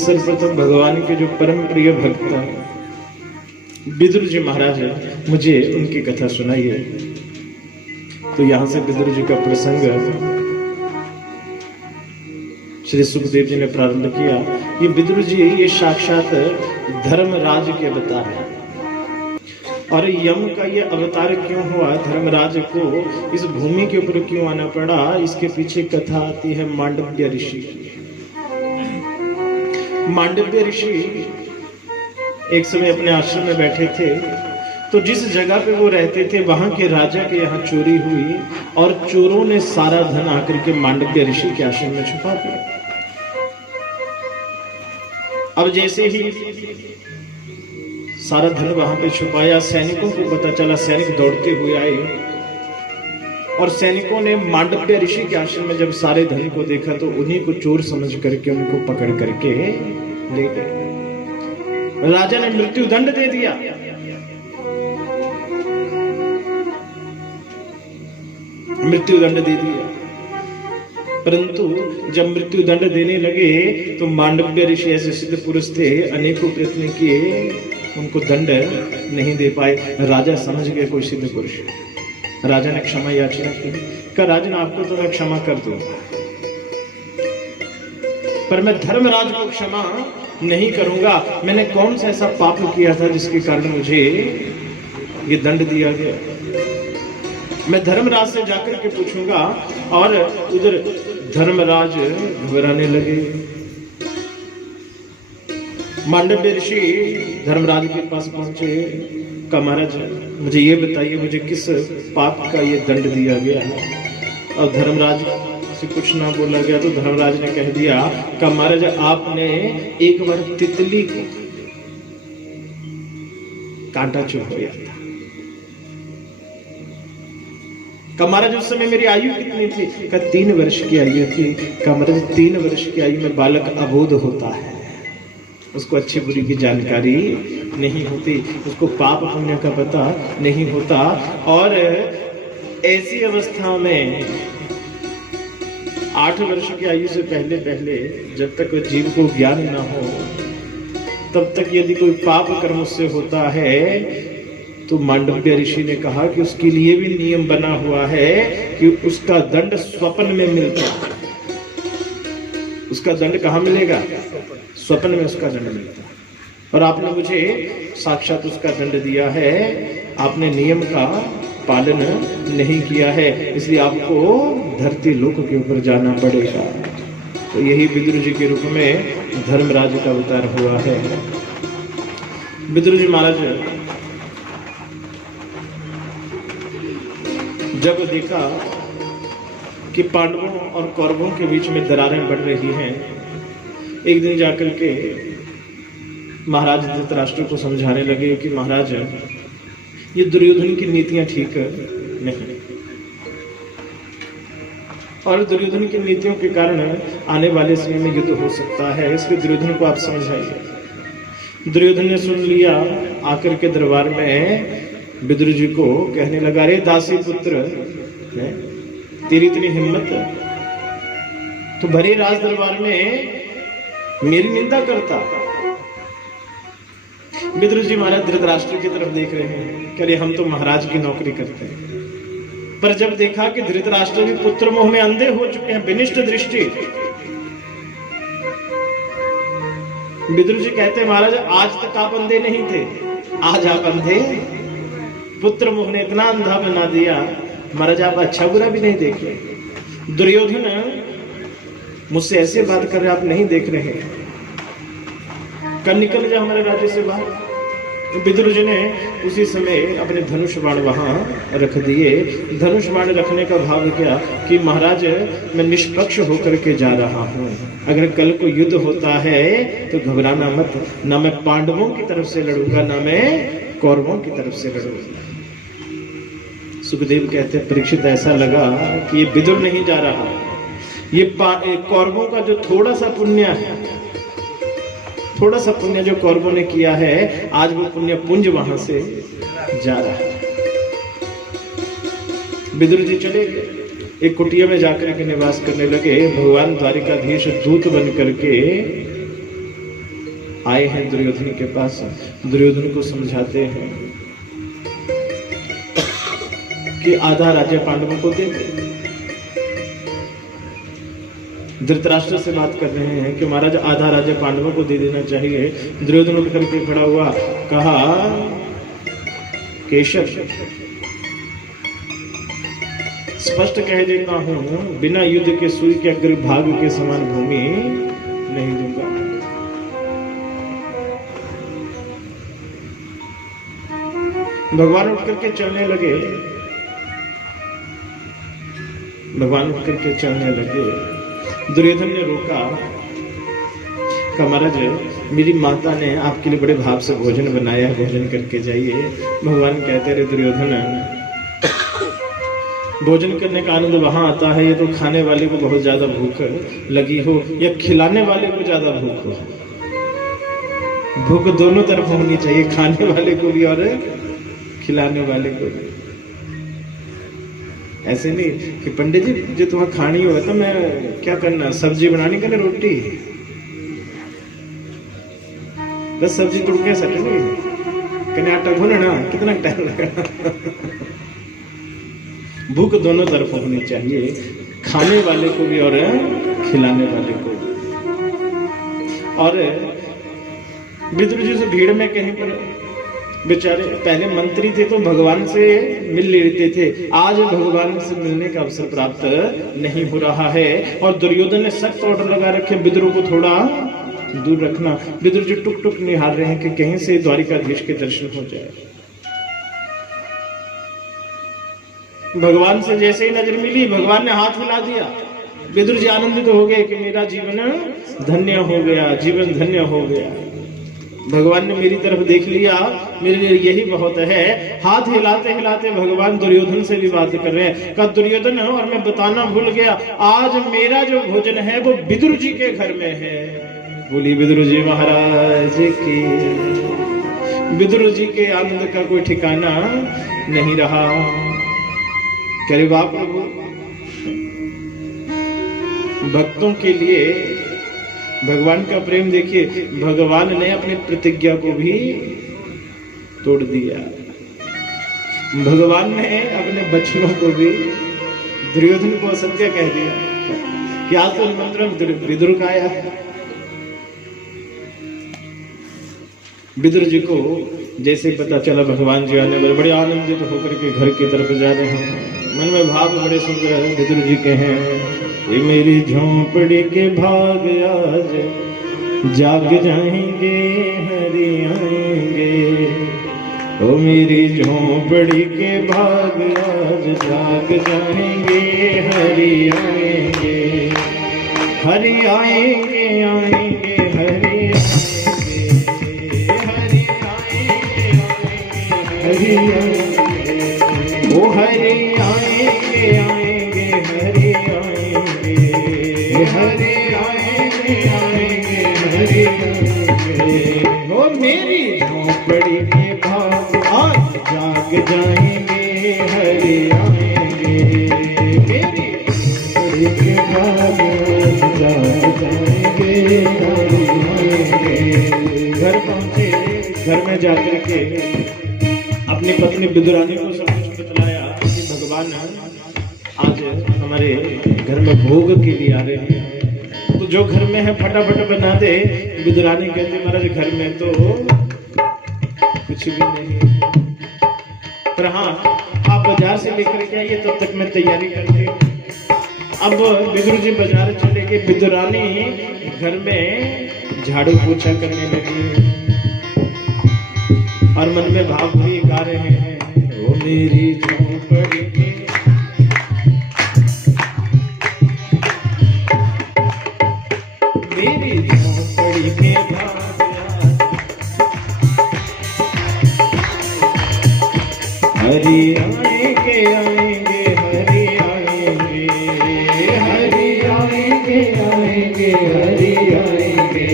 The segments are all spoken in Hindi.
सर्वप्रथम भगवान के जो परम प्रिय भक्त विदुर जी महाराज है, मुझे उनकी कथा सुनाइए। तो यहां से विदुर जी का प्रसंग श्री सुखदेव जी ने प्रारंभ किया। ये विदुर जी ये साक्षात धर्मराज के अवतार है। और यम का ये अवतार क्यों हुआ, धर्मराज को इस भूमि के ऊपर क्यों आना पड़ा, इसके पीछे कथा आती है मांडव्य ऋषि। मांडव्य ऋषि एक समय अपने आश्रम में बैठे थे, तो जिस जगह पे वो रहते थे वहां के राजा के यहाँ चोरी हुई और चोरों ने सारा धन आकर के मांडव्य ऋषि के आश्रम में छुपा दिया। अब जैसे ही सारा धन वहां पे छुपाया, सैनिकों को पता चला, सैनिक दौड़ते हुए आए और सैनिकों ने मांडव्य ऋषि के आश्रम में जब सारे धन को देखा तो उन्हीं को चोर समझ करके उनको पकड़ करके ले गए। राजा ने मृत्यु दंड दे दिया। मृत्यु दंड दे दिया, परंतु जब मृत्यु दंड देने लगे तो मांडव्य ऋषि ऐसे सिद्ध पुरुष थे, अनेकों प्रयत्न किए, उनको दंड नहीं दे पाए। राजा समझ गए कोई सिद्ध पुरुष। राजा ने क्षमा याचना की, कहा राजन आपको तो मैं क्षमा कर दूं, पर मैं धर्मराज को क्षमा नहीं करूंगा। मैंने कौन सा ऐसा पाप किया था जिसके कारण मुझे ये दंड दिया गया। मैं धर्मराज से जाकर के पूछूंगा। और उधर धर्मराज घबराने लगे। मांडव्य ऋषि धर्मराज के पास पहुंचे, कहा महाराज मुझे ये बताइए मुझे किस पाप का ये दंड दिया गया है। और धर्मराज से कुछ ना बोला गया तो धर्मराज ने कह दिया, कहा महाराज आपने एक बार तितली को कांटा चुभोया था। कहा महाराज उस समय मेरी आयु कितनी थी, कहा 3 वर्ष की आयु थी। कहा महाराज 3 वर्ष की आयु में बालक अबोध होता है, उसको अच्छी बुरी की जानकारी नहीं होती, उसको पाप पुण्य का पता नहीं होता। और ऐसी अवस्था में 8 वर्ष की आयु से पहले पहले जब तक जीव को ज्ञान न हो तब तक यदि कोई पाप कर्म उससे होता है तो मांडव्य ऋषि ने कहा कि उसके लिए भी नियम बना हुआ है कि उसका दंड स्वप्न में मिलता है। उसका दंड कहाँ मिलेगा, स्वप्न में उसका दंड मिलता है। और आपने मुझे साक्षात उसका दंड दिया है, आपने नियम का पालन नहीं किया है, इसलिए आपको धरती लोक के ऊपर जाना पड़ेगा। तो यही विदुर जी के रूप में धर्मराज का अवतार हुआ है। विदुर जी महाराज जब देखा कि पांडवों और कौरवों के बीच में दरारें बढ़ रही हैं, एक दिन जाकर के महाराज धृतराष्ट्र को समझाने लगे कि महाराज ये दुर्योधन की नीतियां ठीक नहीं, और दुर्योधन की नीतियों के कारण आने वाले समय में युद्ध हो सकता है, इसलिए दुर्योधन को आप समझाइए। दुर्योधन ने सुन लिया, आकर के दरबार में विदुर जी को कहने लगा, रे दासी पुत्र तेरी इतनी हिम्मत तो भरे राज दरबार में मेरी निंदा करता। विदुर जी महाराज धृतराष्ट्र की तरफ देख रहे हैं, कह रहे हम तो महाराज की नौकरी करते हैं। पर जब देखा कि धृतराष्ट्र भी पुत्र मोह में अंधे हो चुके हैं, विनिष्ट दृष्टि, विदुर जी कहते महाराज आज तक आप अंधे नहीं थे, आज आप अंधे, पुत्र मोह ने इतना अंधा बना दिया, महाराज आप अच्छा बुरा भी नहीं देख रहे। दुर्योधन मुझसे ऐसे बात कर रहे आप नहीं देख रहे, कल निकल जा हमारे राज्य से बाहर। विदुर जी ने उसी समय अपने धनुष बाण वहां रख दिए। धनुष बाण रखने का भाव क्या कि महाराज मैं निष्पक्ष होकर के जा रहा हूं, अगर कल को युद्ध होता है तो घबराना मत, ना मैं पांडवों की तरफ से लड़ूंगा ना मैं कौरवों की तरफ से लड़ूंगा। सुखदेव कहते हैं परीक्षित ऐसा लगा कि ये विदुर नहीं जा रहा, ये कौरवों का जो थोड़ा सा पुण्य है, थोड़ा सा पुण्य जो कौरवों ने किया है, आज वो पुण्य पुंज वहां से जा रहा है। विदुर जी चले गए, एक कुटिया में जाकर के निवास करने लगे। भगवान द्वारिकाधीश दूत बन करके आए हैं दुर्योधन के पास। दुर्योधन को समझाते हैं कि आधा राज्य पांडवों को दे दे। धृतराष्ट्र से बात कर रहे हैं कि महाराज आधा राज्य पांडवों को दे देना चाहिए। दुर्योधन उठ करके खड़ा हुआ, कहा केशव स्पष्ट कह देता हूं, बिना युद्ध के सूर्य के अग्रभाग के समान भूमि नहीं दूंगा। भगवान उठ करके चलने लगे। भगवान उठ करके चलने लगे। दुर्योधन ने रोका, कहा महाराज मेरी माता ने आपके लिए बड़े भाव से भोजन बनाया, भोजन करके जाइए। भगवान कहते रहे दुर्योधन भोजन करने का आनंद वहां आता है, ये तो खाने वाले को बहुत ज्यादा भूख लगी हो या खिलाने वाले को ज्यादा भूख हो। भूख दोनों तरफ होनी चाहिए, खाने वाले को भी और खिलाने वाले को भी। ऐसे नहीं कि पंडित जी जो तुम्हें खानी हो तो मैं क्या करना, सब्जी बनानी करना, रोटी बस सब्जी तुड़के सकते कने आटा भूनना कितना टाइम लगेगा। भूख दोनों तरफ होनी चाहिए, खाने वाले को भी और खिलाने वाले को भी। और विदुर जी से भीड़ में कहीं पर बेचारे पहले मंत्री थे तो भगवान से मिल लेते थे, आज भगवान से मिलने का अवसर प्राप्त नहीं हो रहा है। और दुर्योधन ने सख्त ऑर्डर लगा रखे विदुर को थोड़ा दूर रखना। विदुर जी टुक टुक निहार रहे हैं कि कहीं से द्वारिकाधीश के दर्शन हो जाए। भगवान से जैसे ही नजर मिली, भगवान ने हाथ हिला दिया। विदुर जी आनंदित हो गए कि मेरा जीवन धन्य हो गया, जीवन धन्य हो गया। भगवान ने मेरी तरफ देख लिया, मेरे लिए यही बहुत है। हाथ हिलाते हिलाते भगवान दुर्योधन से भी बात कर रहे हैं। कहा दुर्योधन, और मैं बताना भूल गया, आज मेरा जो भोजन है वो विदुर जी के घर में है। बोली विदुर जी महाराज की। विदुर जी के आनंद का कोई ठिकाना नहीं रहा। करे वाह प्रभु, भक्तों के लिए भगवान का प्रेम देखिए। भगवान ने अपनी प्रतिज्ञा को भी तोड़ दिया। भगवान ने अपने बचनों को भी, दुर्योधन को असत्य कह दिया कि आज तो मंत्र विदुर का आया है। विदुर जी को जैसे पता चला भगवान जी आने वाले, बड़े आनंदित होकर के घर की तरफ जा रहे हैं। मन में भाव बड़े सुंदर है। विदुर जी के हैं, ये मेरी झोंपड़ी के भाग आज जाग जाएंगे, हरि आएंगे। ओ मेरी झोंपड़ी के भाग आज जाग जाएंगे, हरि आएंगे। हरि आएंगे, आएंगे, हरि आएंगे, हरि आएंगे, हरि आएंगे। ओ हरि आएंगे, आएंगे, हरि आएंगे, हरि आएंगे, आएंगे, हरि आएंगे। ओ मेरी झोंपड़ी के भाग आज जाग जाएंगे, हरि आएंगे। मेरी झोंपड़ी के भाग आज जाग जाएंगे, हरि आएंगे। घर पहुंचे, घर में जाकर के अपनी पत्नी विदुरानी को सब कुछ बतलाया कि भगवान आज हमारे घर में भोग के लिए आ रहे हैं, तो जो घर में है फटाफट बना दे। विदुरानी कहते महाराज घर में तो कुछ भी नहीं, पर हाँ आप बाजार से लेकर के आइए, तब तक मैं तैयारी करती हूँ। अब विदुर जी बाजार चले गए। विदुरानी घर में झाड़ू पोछा करने लगी और मन में भाव भी गा रहे हैं, ओ मेरी झोंपड़ी के हरि आएंगे, आएंगे, हरि आएंगे, हरि आएंगे, आएंगे, हरि आएंगे।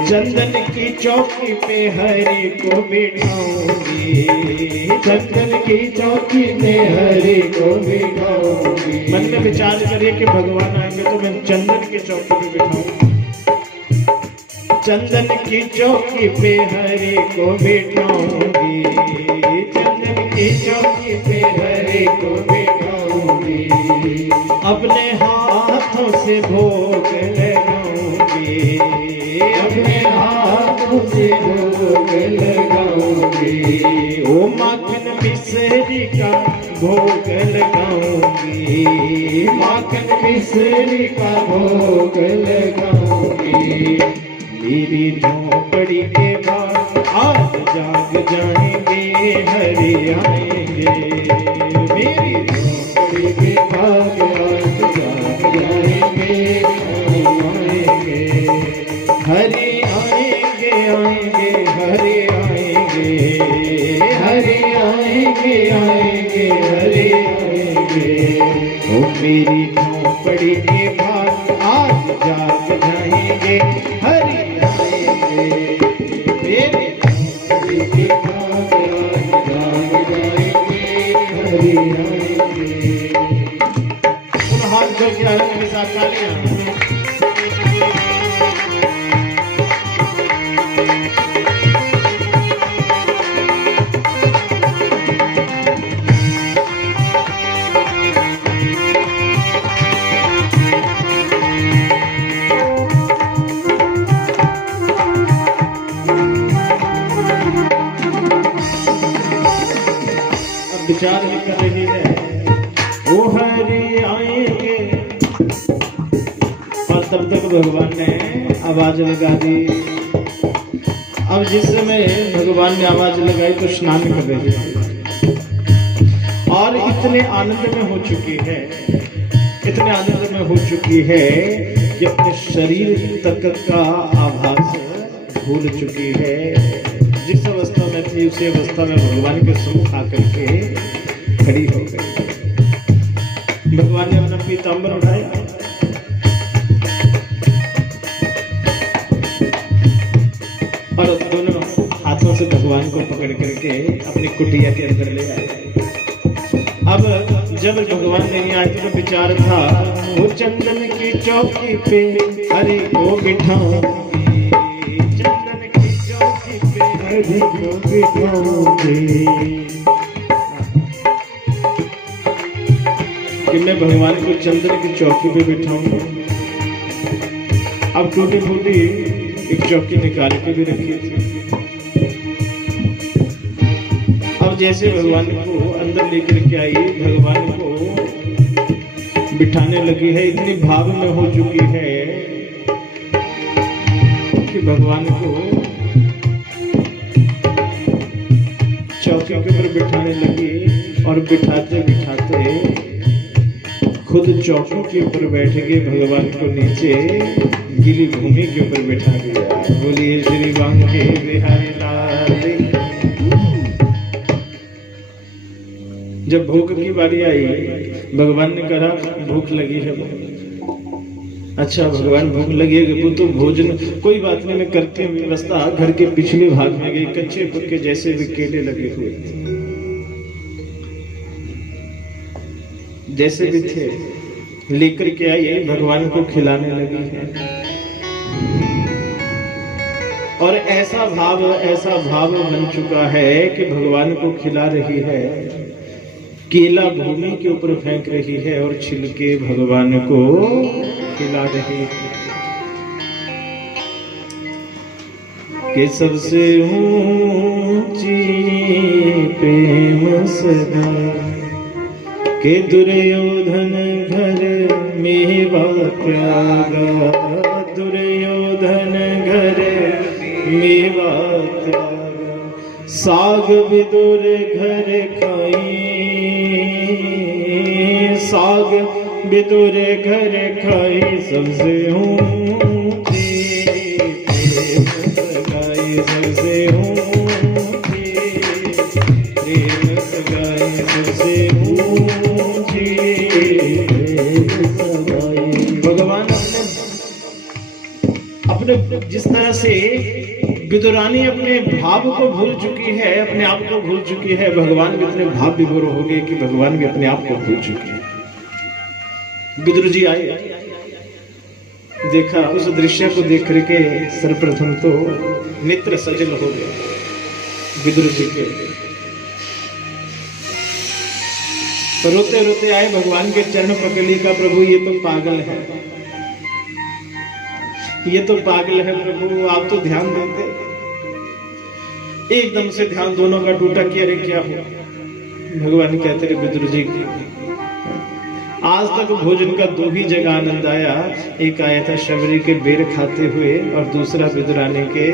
चंदन की चौकी पे हरि को बिठाऊंगी, चंदन की चौकी पे हरि को बिठाऊंगी। मन में विचार करिए कि भगवान आएंगे तो मैं चंदन की चौकी पे बिठाऊंगी। चंदन की चौकी पे हरे को बिठाऊंगी, चंदन की चौकी पे हरे को बिठाऊंगी, अपने हाथों से भोग लगाऊंगी, अपने हाथों से भोग लगाऊंगी, ओ माखन मिश्री का भोग लगाऊंगी, माखन मिश्री का भोग लगाऊंगी। मेरी झोंपड़ी के बाद आज जाग जाएंगे, हरे आएंगे, मेरी झोंपड़ी के बाद आज जाग जाएंगे, हरे आएंगे, आएंगे, हरे आएंगे, हरे आएंगे, आएंगे, हरे आएंगे। ओ मेरी झोंपड़ी के बाद आज जाग जाएंगे, हरे आएंगे, मेरी झोंपड़ी के बाद आज जाग जाएंगे, हरे आएंगे। हाथ धो के आनंद के साथ तालियां। विचार ही कर रही है, वो हरे आएंगे, और तब तक भगवान ने आवाज लगा दी। अब जिस समय भगवान ने आवाज लगाई तो स्नान कर रही है और इतने आनंद में हो चुकी है, इतने आनंद में हो चुकी है कि अपने शरीर तक का आभास भूल चुकी है। जिस अवस्था में थी उसी अवस्था में भगवान के सम्मुख आकर के खड़ी हो गई। भगवान ने अपना पीतांबर उठाया और दोनों हाथों से भगवान को पकड़ करके अपनी कुटिया के अंदर ले आए। अब जब भगवान नहीं आए तो विचार था, वो चंदन की चौकी पे हरि को बिठाऊंगी, चंदन की चौकी पे हरि को बिठाऊंगी, कि मैं भगवान को चंदन की चौकी पे बिठाऊंगा। अब टूटी फूटी एक चौकी निकाल के भी रखी थी। अब जैसे भगवान को अंदर लेकर के आई, भगवान को बिठाने लगी है, इतनी भाव में हो चुकी है कि भगवान को चौकी के ऊपर बिठाने लगी और बिठाते बिठाते खुद चौकी के ऊपर बैठ के भगवान को नीचे गीली भूमि के ऊपर बैठा दिया। बोलिए श्री बांके बिहारी लाल। जब भूख की बारी आई, भगवान ने कहा भूख लगी है। अच्छा भगवान भूख लगी है, वो तो भोजन कोई बात नहीं, मैं करती हूँ व्यवस्था। घर के पिछले भाग में गई, कच्चे पक्के जैसे भी केले लगे हुए थे, जैसे भी थे लेकर के आई, भगवान को खिलाने लगी है। और ऐसा भाव बन चुका है कि भगवान को खिला रही है, केला भूमि के ऊपर फेंक रही है और छिलके भगवान को खिला रही है। कि सबसे ऊंची प्रेम सदा के दुर्योधन घर मेवा त्यागा, दुर्योधन घर मेवा त्यागा, साग विदुर घर खाई, साग विदुर घर खाई, सबसे ऊंची प्रेम सगाई, सबसे ऊंची प्रेम सगाई, सबसे ऊंची प्रेम सगाई। भगवान अपने जिस तरह से विदुरानी अपने भाव को भूल चुकी है, अपने आप को भूल चुकी है, भगवान भी अपने भाव विभोर हो गए कि भगवान भी अपने आप को भूल चुके हैं। विदुर जी आए देखा, उस दृश्य को देख करके सर्वप्रथम तो नेत्र सजल हो गए विदुर जी के। रोते रोते आए, भगवान के चरण पकड़ी का, प्रभु ये तो पागल है, ये तो पागल है प्रभु, आप तो ध्यान देते। एकदम से ध्यान दोनों का टूटा कि अरे क्या हुआ। भगवान कहते रहे विदुर जी की, आज तक भोजन का दो ही जगह आनंद आया, एक आया था शबरी के बेर खाते हुए और दूसरा विदुरानी के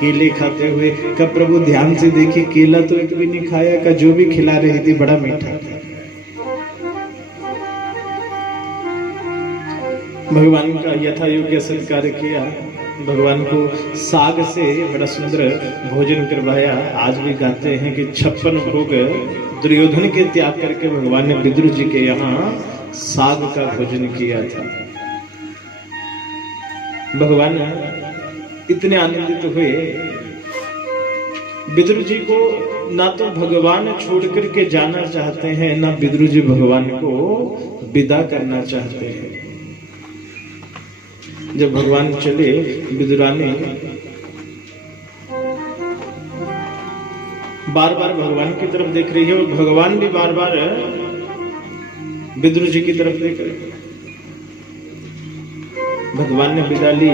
केले खाते हुए। का प्रभु ध्यान से देखी, केला तो एक भी नहीं खाया, का जो भी खिला रही थी बड़ा मीठा था। भगवान का यथा योग्य सत्कार किया, भगवान को साग से बड़ा सुंदर भोजन करवाया। आज भी गाते हैं कि 56 भोग दुर्योधन के त्याग करके भगवान ने विदुर जी के यहाँ साग का भोजन किया था। भगवान इतने आनंदित हुए, विदुर जी को ना तो भगवान छोड़ करके जाना चाहते हैं, ना विदुर जी भगवान को विदा करना चाहते हैं। जब भगवान चले, विदुरानी बार बार भगवान की तरफ देख रही है और भगवान भी बार बार विदुर जी की तरफ देख रहे हैं। भगवान ने विदा ली।